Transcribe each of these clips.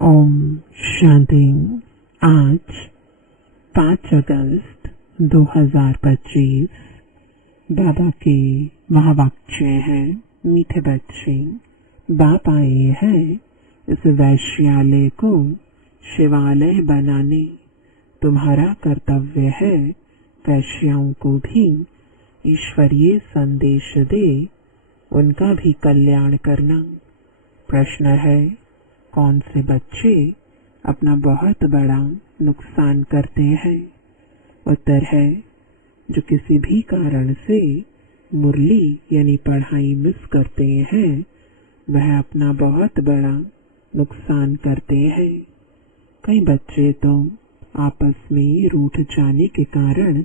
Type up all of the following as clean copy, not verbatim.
ओम शांति। आज 5 अगस्त 2025 बाबा के महावाक्य हैं। मीठे बच्चे, बाप आए हैं इस वैश्यालय को शिवालय बनाने। तुम्हारा कर्तव्य है वैश्याओं को भी ईश्वरीय संदेश दे, उनका भी कल्याण करना। प्रश्न है, कौन से बच्चे अपना बहुत बड़ा नुकसान करते हैं? उत्तर है, जो किसी भी कारण से मुरली यानी पढ़ाई मिस करते हैं, वह अपना बहुत बड़ा नुकसान करते हैं। कई बच्चे तो आपस में रूठ जाने के कारण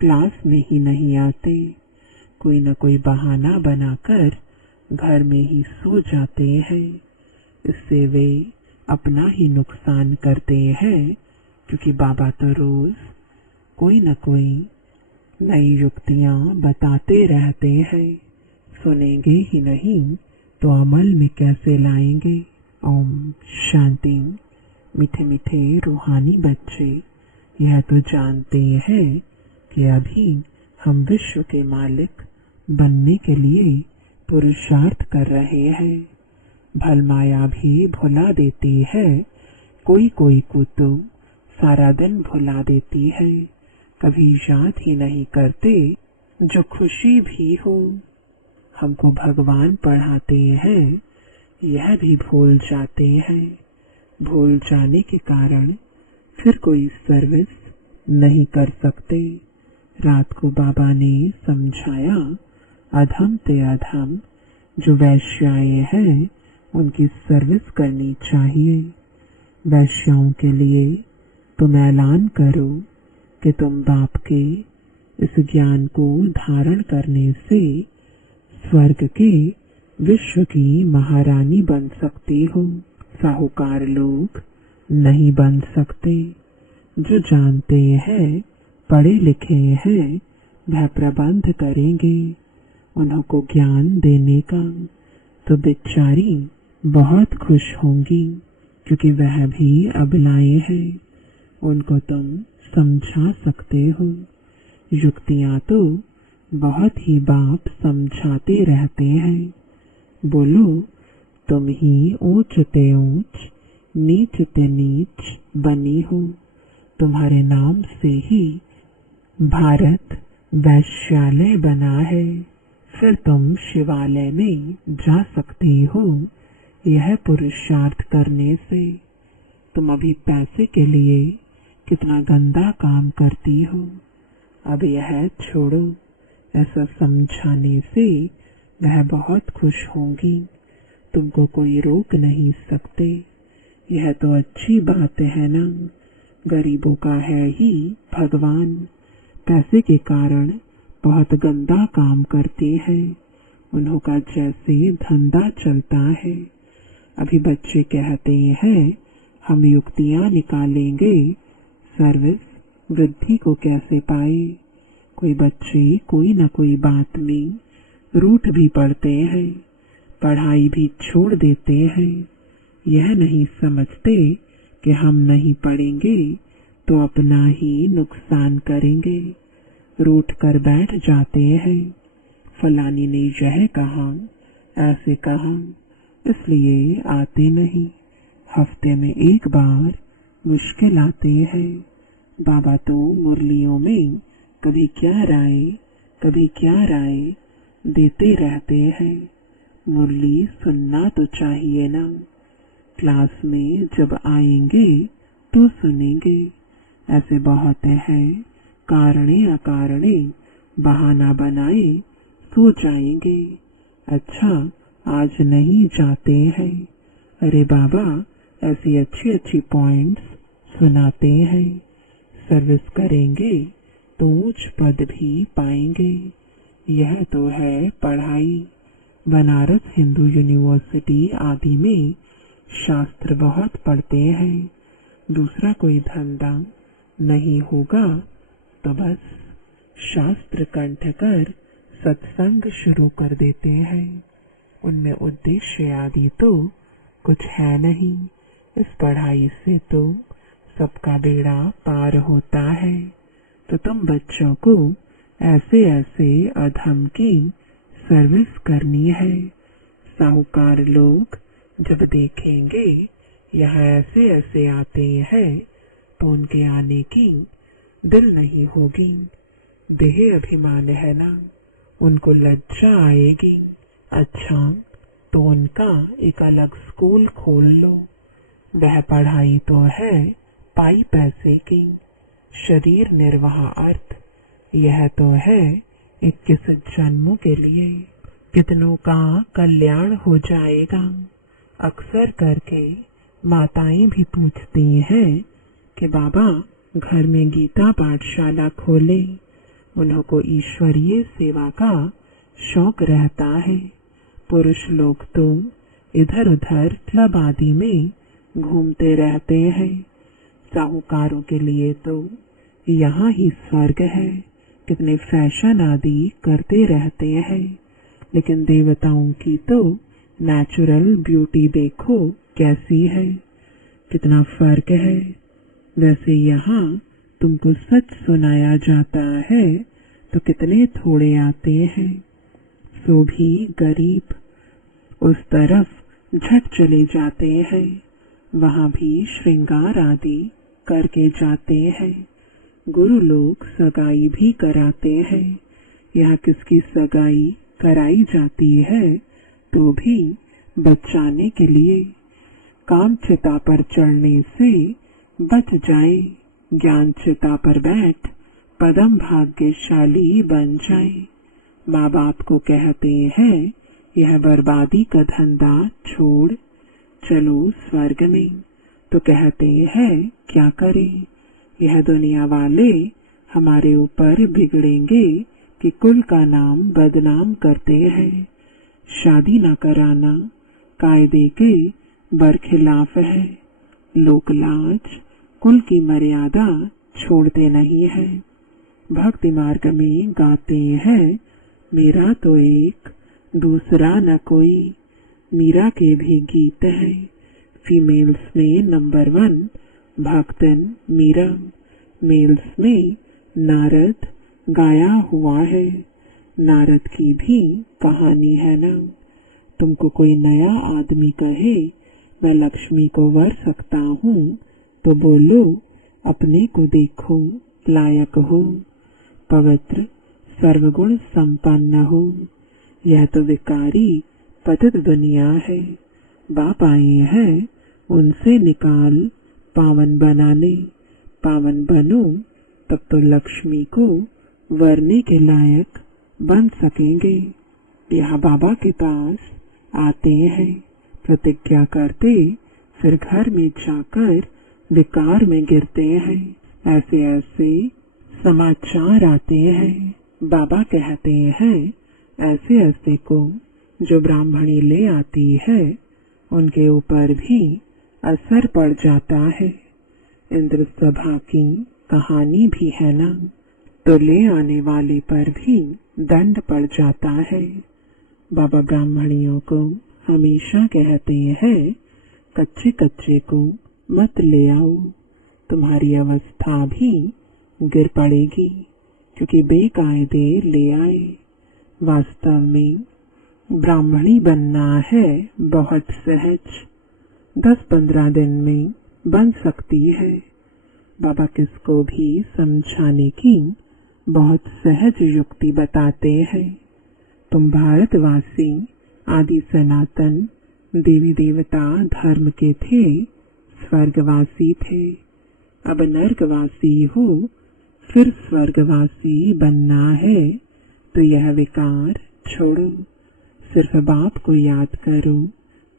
क्लास में ही नहीं आते। कोई न कोई बहाना बनाकर घर में ही सो जाते हैं। इससे वे अपना ही नुकसान करते हैं, क्योंकि बाबा तो रोज कोई न कोई नई युक्तियां बताते रहते हैं। सुनेंगे ही नहीं तो अमल में कैसे लाएंगे? ओम शांति। मीठे मीठे रूहानी बच्चे, यह तो जानते हैं कि अभी हम विश्व के मालिक बनने के लिए पुरुषार्थ कर रहे हैं। भलमाया भी भुला देती है, कोई कोई को तो सारा दिन भुला देती है। कभी याद ही नहीं करते जो खुशी भी हो। हमको भगवान पढ़ाते हैं, यह भी भूल जाते हैं। भूल जाने के कारण फिर कोई सर्विस नहीं कर सकते। रात को बाबा ने समझाया, अधम ते अधम जो वैश्याएं हैं उनकी सर्विस करनी चाहिए। वैश्याओं के लिए तुम ऐलान करो कि तुम बाप के इस ज्ञान को धारण करने से स्वर्ग के विश्व की महारानी बन सकती हो। साहूकार लोग नहीं बन सकते। जो जानते हैं, पढ़े लिखे हैं, वह प्रबंध करेंगे उन्हों को ज्ञान देने का। तो बेचारी बहुत खुश होंगी, क्योंकि वह भी अबलाएं हैं। उनको तुम समझा सकते हो। युक्तियां तो बहुत ही बाप समझाते रहते हैं। बोलो, तुम ही ऊंच ते ऊंच, नीच ते नीच बनी हो। तुम्हारे नाम से ही भारत वैश्यालय बना है। फिर तुम शिवालय में जा सकती हो। यह पुरुषार्थ करने से तुम अभी पैसे के लिए कितना गंदा काम करती हो। अब यह छोड़ो। ऐसा समझाने से वह बहुत खुश होंगी। तुमको कोई रोक नहीं सकते। यह तो अच्छी बात है ना। गरीबों का है ही भगवान। पैसे के कारण बहुत गंदा काम करते हैं। उन्हों का जैसे धंधा चलता है। अभी बच्चे कहते हैं, हम युक्तियां निकालेंगे, सर्विस वृद्धि को कैसे पाए। कोई बच्चे कोई न कोई बात में रूठ भी पड़ते हैं, पढ़ाई भी छोड़ देते हैं। यह नहीं समझते कि हम नहीं पढ़ेंगे तो अपना ही नुकसान करेंगे। रूठ कर बैठ जाते हैं। फलानी ने यह कहा, ऐसे कहा, इसलिए आते नहीं। हफ्ते में एक बार मुश्किल आते हैं। बाबा तो मुरलियों में कभी क्या राय कभी क्या राय देते रहते हैं। मुरली सुनना तो चाहिए ना। क्लास में जब आएंगे तो सुनेंगे। ऐसे बहुत हैं, कारणे अकारणे बहाना बनाए सो जाएंगे। अच्छा, आज नहीं जाते हैं। अरे बाबा ऐसी अच्छी अच्छी पॉइंट्स सुनाते हैं। सर्विस करेंगे तो उच्च पद भी पाएंगे। यह तो है पढ़ाई। बनारस हिंदू यूनिवर्सिटी आदि में शास्त्र बहुत पढ़ते हैं। दूसरा कोई धंधा नहीं होगा तो बस शास्त्र कंठ कर सत्संग शुरू कर देते हैं। उनमें उद्देश्य आदि तो कुछ है नहीं, इस पढ़ाई से तो सबका बेड़ा पार होता है। तो तुम बच्चों को ऐसे ऐसे अधम की सर्विस करनी है। साहूकार लोग जब देखेंगे यहाँ ऐसे ऐसे आते हैं तो उनके आने की दिल नहीं होगी। देह अभिमान है ना, उनको लज्जा आएगी। अच्छा, तो उनका एक अलग स्कूल खोल लो। वह पढ़ाई तो है पाई पैसे की, शरीर निर्वाह अर्थ यह तो है 21 जन्मों के लिए। कितनों का कल्याण हो जाएगा। अक्सर करके माताएं भी पूछती हैं कि बाबा घर में गीता पाठशाला खोले। उन्हों को ईश्वरीय सेवा का शौक रहता है। पुरुष लोग तो इधर उधर क्लब आदि में घूमते रहते हैं। साहूकारों के लिए तो यहाँ ही स्वर्ग है, कितने फैशन आदि करते रहते हैं। लेकिन देवताओं की तो नेचुरल ब्यूटी देखो कैसी है, कितना फर्क है। वैसे यहाँ तुमको सच सुनाया जाता है तो कितने थोड़े आते हैं, सो भी गरीब उस तरफ झट चले जाते हैं। वहाँ भी श्रृंगार आदि करके जाते हैं। गुरु लोग सगाई भी कराते हैं। यहाँ किसकी सगाई कराई जाती है तो भी बचाने के लिए। काम चिता पर चढ़ने से बच जाए, ज्ञान चिता पर बैठ पदम भाग्यशाली बन जाए। माँ बाप को कहते हैं यह बर्बादी का धंधा छोड़ चलो स्वर्ग में, तो कहते हैं क्या करें, यह दुनिया वाले हमारे ऊपर बिगड़ेंगे कि कुल का नाम बदनाम करते हैं। शादी न कराना कायदे के बरखिलाफ है। लोक लाज कुल की मर्यादा छोड़ते नहीं है। भक्ति मार्ग में गाते हैं मेरा तो एक दूसरा न कोई। मीरा के भी गीत है। फीमेल्स में नंबर 1 भक्तन मीरा, मेल्स में नारद गाया हुआ है। नारद की भी कहानी है ना। तुमको कोई नया आदमी कहे मैं लक्ष्मी को वर सकता हूँ तो बोलो अपने को देखो लायक हो, पवित्र सर्वगुण संपन्न हो। यह तो विकारी पतित दुनिया है। बाप आए हैं उनसे निकाल पावन बनाने। पावन बनो तब तो लक्ष्मी को वरने के लायक बन सकेंगे। यह बाबा के पास आते हैं, प्रतिज्ञा करते, फिर घर में जाकर विकार में गिरते हैं। ऐसे ऐसे समाचार आते हैं। बाबा कहते हैं ऐसे ऐसे को जो ब्राह्मणी ले आती है उनके ऊपर भी असर पड़ जाता है। इंद्र सभा की कहानी भी है ना, तो ले आने वाले पर भी दंड पड़ जाता है। बाबा ब्राह्मणियों को हमेशा कहते हैं कच्चे कच्चे को मत ले आओ, तुम्हारी अवस्था भी गिर पड़ेगी क्योंकि बेकायदे ले आए। वास्तव में ब्राह्मणी बनना है बहुत सहज, 10-15 दिन में बन सकती है। बाबा किसको भी समझाने की बहुत सहज युक्ति बताते हैं। तुम भारतवासी आदि सनातन देवी देवता धर्म के थे, स्वर्गवासी थे। अब नर्कवासी हो, फिर स्वर्गवासी बनना है तो यह विकार छोड़ो। सिर्फ बाप को याद करो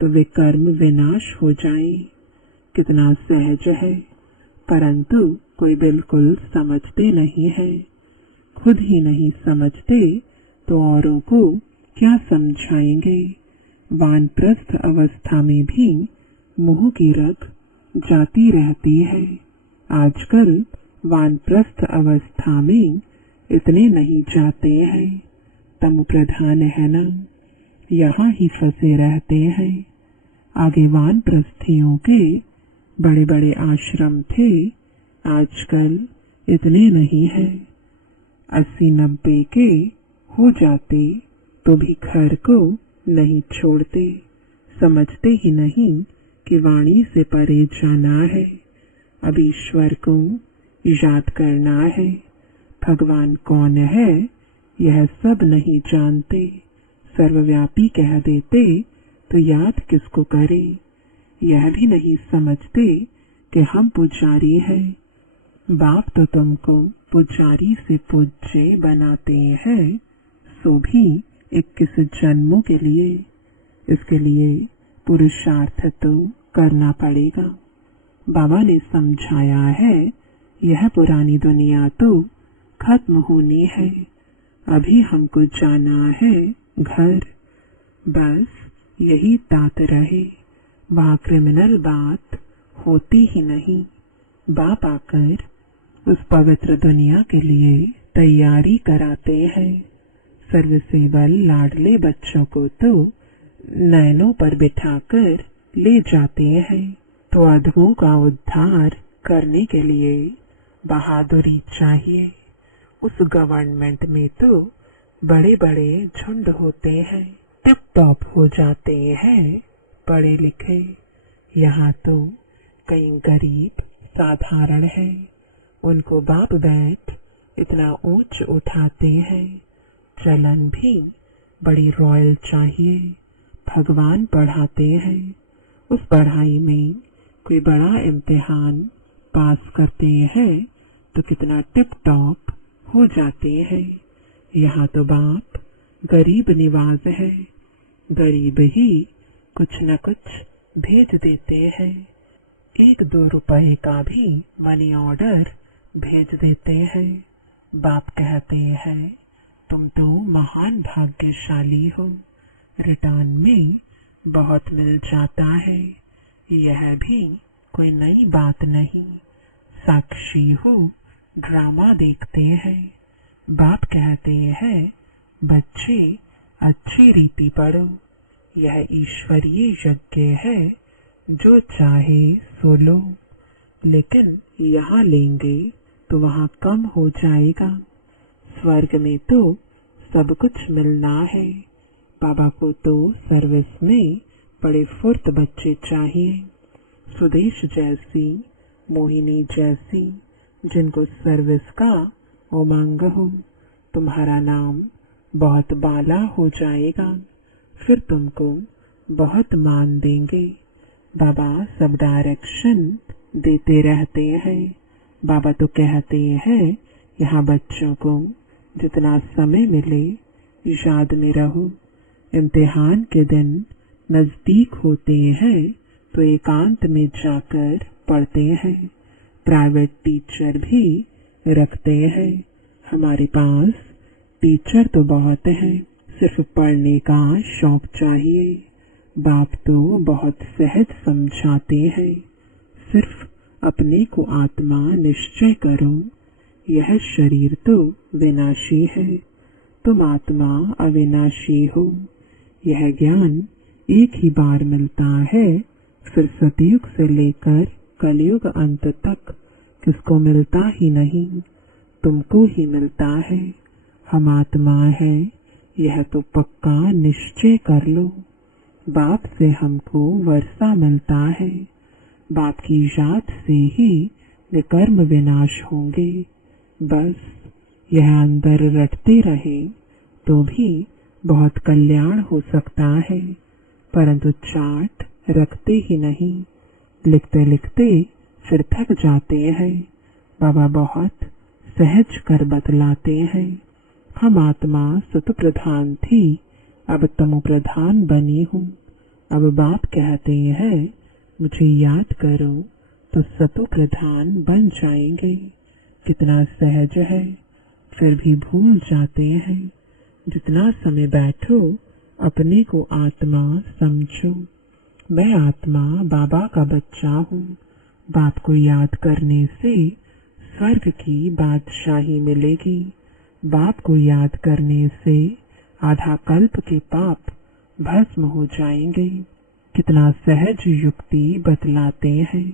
तो विकर्म विनाश हो जाए। कितना सहज है, परंतु कोई बिल्कुल समझते नहीं है। खुद ही नहीं समझते तो औरों को क्या समझाएंगे। वानप्रस्थ अवस्था में भी मोह की रग जाती रहती है। आजकल वानप्रस्थ अवस्था में इतने नहीं जाते हैं, तम प्रधान है ना, यहाँ ही फंसे रहते हैं। आगे वानप्रस्थियों के बड़े बड़े आश्रम थे, आजकल इतने नहीं है। 80-90 के हो जाते तो भी घर को नहीं छोड़ते, समझते ही नहीं कि वाणी से परे जाना है, अब ईश्वर को याद करना है। भगवान कौन है यह सब नहीं जानते, सर्वव्यापी कह देते तो याद किसको करे। यह भी नहीं समझते कि हम पुजारी हैं, बाप तो तुमको पुजारी से पूज्य बनाते हैं, सो भी 21 जन्मों के लिए। इसके लिए पुरुषार्थ तो करना पड़ेगा। बाबा ने समझाया है, यह पुरानी दुनिया तो खत्म होनी है, अभी हमको जाना है घर। बस यही तात रहे, वहाँ क्रिमिनल बात होती ही नहीं। बाप आकर उस पवित्र दुनिया के लिए तैयारी कराते हैं। सर्वसेवल लाडले बच्चों को तो नैनों पर बिठाकर ले जाते हैं, तो अधमों का उद्धार करने के लिए बहादुरी चाहिए। उस गवर्नमेंट में तो बड़े बड़े झुंड होते हैं, टिप टॉप हो जाते हैं पढ़े लिखे। यहाँ तो कई गरीब साधारण है, उनको बाप बैठ इतना ऊंच उठाते हैं। चलन भी बड़ी रॉयल चाहिए। भगवान पढ़ाते हैं, उस पढ़ाई में कोई बड़ा इम्तिहान पास करते हैं तो कितना टिप टॉप हो जाते हैं। यहाँ तो बाप गरीब निवाज है, गरीब ही कुछ न कुछ भेज देते हैं। 1-2 रुपए का भी मनी ऑर्डर भेज देते हैं। बाप कहते हैं, तुम तो महान भाग्यशाली हो, रिटर्न में बहुत मिल जाता है। यह भी कोई नई बात नहीं, साक्षी हो ड्रामा देखते हैं। बाप कहते हैं, बच्चे अच्छी रीति पढ़ो, यह ईश्वरीय यज्ञ है, जो चाहे सो लो, लेकिन यहाँ लेंगे तो वहाँ कम हो जाएगा। स्वर्ग में तो सब कुछ मिलना है। बाबा को तो सर्विस में बड़े फुर्त बच्चे चाहिए, सुदेश जैसी, मोहिनी जैसी, जिनको सर्विस का उमंग हो। तुम्हारा नाम बहुत बाला हो जाएगा, फिर तुमको बहुत मान देंगे। बाबा सब डायरेक्शन देते रहते हैं। बाबा तो कहते हैं, यहाँ बच्चों को जितना समय मिले याद में रहो। इम्तिहान के दिन नजदीक होते हैं तो एकांत में जाकर पढ़ते हैं। प्राइवेट टीचर भी रखते हैं। हमारे पास टीचर तो बहुत हैं, सिर्फ पढ़ने का शौक चाहिए। बाप तो बहुत सहज समझाते हैं, सिर्फ अपने को आत्मा निश्चय करो। यह शरीर तो विनाशी है, तुम आत्मा अविनाशी हो। यह ज्ञान एक ही बार मिलता है, फिर सतयुग से लेकर कलयुग अंत तक किसको मिलता ही नहीं, तुमको ही मिलता है। हम आत्मा है, यह तो पक्का निश्चय कर लो। बाप से हमको वर्षा मिलता है, बाप की याद से ही विकर्म विनाश होंगे। बस यह अंदर रटते रहे तो भी बहुत कल्याण हो सकता है, परंतु चार्ट रखते ही नहीं, लिखते लिखते फिर थक जाते हैं। बाबा बहुत सहज कर बतलाते हैं। हम आत्मा सत प्रधान थी, अब तमो प्रधान बनी हूँ। अब बाप कहते हैं, मुझे याद करो तो सतो प्रधान बन जाएंगे। कितना सहज है, फिर भी भूल जाते हैं। जितना समय बैठो अपने को आत्मा समझो। मैं आत्मा बाबा का बच्चा हूँ। बाप को याद करने से स्वर्ग की बादशाही मिलेगी। बाप को याद करने से आधा कल्प के पाप भस्म हो जाएंगे। कितना सहज युक्ति बतलाते हैं।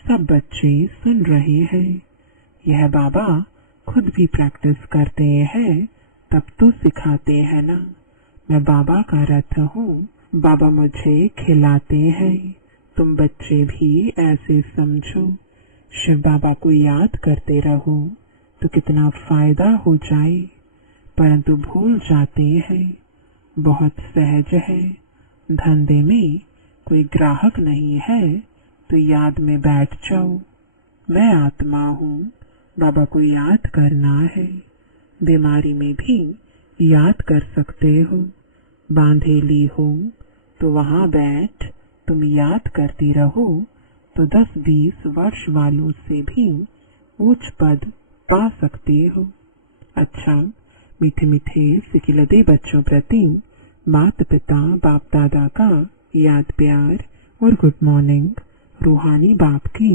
सब बच्चे सुन रहे हैं। यह बाबा खुद भी प्रैक्टिस करते हैं तब तो सिखाते हैं ना। मैं बाबा का रथ हूँ, बाबा मुझे खिलाते हैं। तुम बच्चे भी ऐसे समझो। शिव बाबा को याद करते रहो तो कितना फायदा हो जाए, परंतु भूल जाते हैं। बहुत सहज है। धंधे में कोई ग्राहक नहीं है तो याद में बैठ जाओ। मैं आत्मा हूँ, बाबा को याद करना है। बीमारी में भी याद कर सकते हो। बांधेली हो तो वहाँ बैठ तुम याद करती रहो तो 10-20 वर्ष वालों से भी ऊंच पद पा सकते हो। अच्छा, मीठे मीठे सिकिलदे बच्चों प्रति माता पिता बाप दादा का याद प्यार और गुड मॉर्निंग। रूहानी बाप की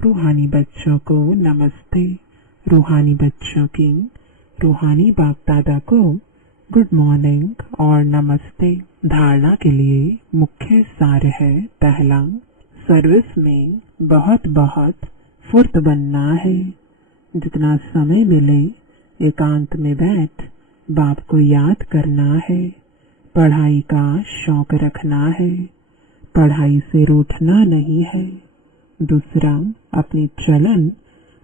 रूहानी बच्चों को नमस्ते। रूहानी बच्चों की रूहानी बाप दादा को गुड मॉर्निंग और नमस्ते। धारणा के लिए मुख्य सार है। पहला, सर्विस में बहुत बहुत फुर्त बनना है। जितना समय मिले एकांत में बैठ बाप को याद करना है। पढ़ाई का शौक रखना है, पढ़ाई से रूठना नहीं है। दूसरा, अपनी चलन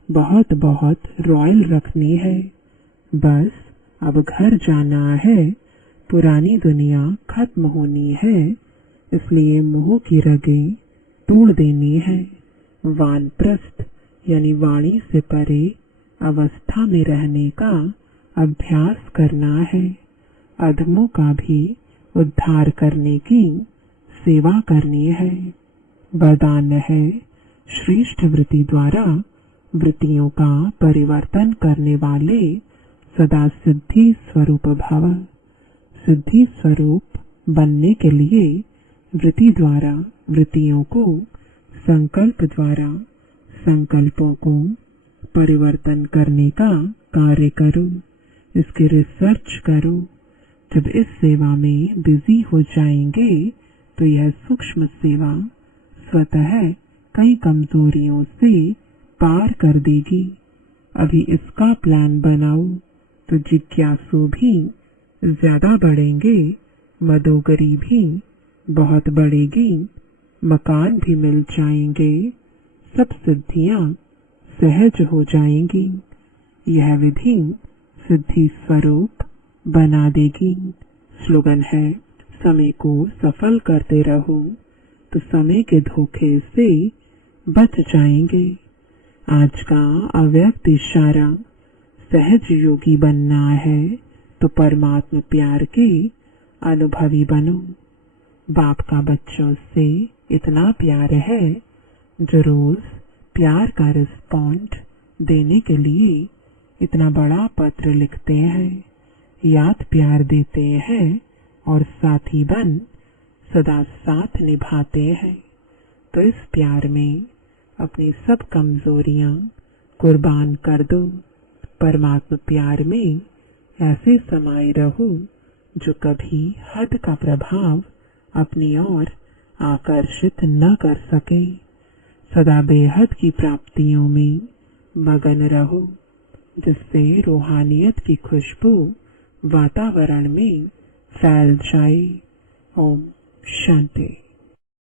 बहुत बहुत रॉयल रखनी है। बस अब घर जाना है, पुरानी दुनिया खत्म होनी है, इसलिए मोह की रगें तोड़ देनी है। वानप्रस्थ यानी वाणी से परे अवस्था में रहने का अभ्यास करना है। अधमों का भी उद्धार करने की सेवा करनी है। वरदान है, श्रेष्ठ वृत्ति द्वारा वृत्तियों का परिवर्तन करने वाले सदा सिद्धि स्वरूप भव। सिद्धि स्वरूप बनने के लिए वृत्ति द्वारा वृत्तियों को, संकल्प द्वारा संकल्पों को परिवर्तन करने का कार्य करो। इसकी रिसर्च करो। जब इस सेवा में बिजी हो जाएंगे तो यह सूक्ष्म सेवा स्वतः कई कमजोरियों से पार कर देगी। अभी इसका प्लान बनाओ तो जिज्ञासु भी ज्यादा बढ़ेंगे, मदोगरी भी बहुत बढ़ेगी, मकान भी मिल जाएंगे, सब सिद्धियां सहज हो जाएंगी। यह विधि सिद्धि स्वरूप बना देगी। स्लोगन है, समय को सफल करते रहो तो समय के धोखे से बच जाएंगे। आज का अव्यक्त इशारा, सहज योगी बनना है तो परमात्मा प्यार के अनुभवी बनो। बाप का बच्चों से इतना प्यार है जो रोज प्यार का रिस्पॉन्ड देने के लिए इतना बड़ा पत्र लिखते हैं, याद प्यार देते हैं और साथी बन सदा साथ निभाते हैं। तो इस प्यार में अपनी सब कमजोरियां कुर्बान कर दो। परमात्मा प्यार में ऐसे समाये रहो जो कभी हद का प्रभाव अपनी ओर आकर्षित न कर सके। सदा बेहद की प्राप्तियों में मगन रहो, जिससे रूहानियत की खुशबू वातावरण में फैल जाए। ओम शांति।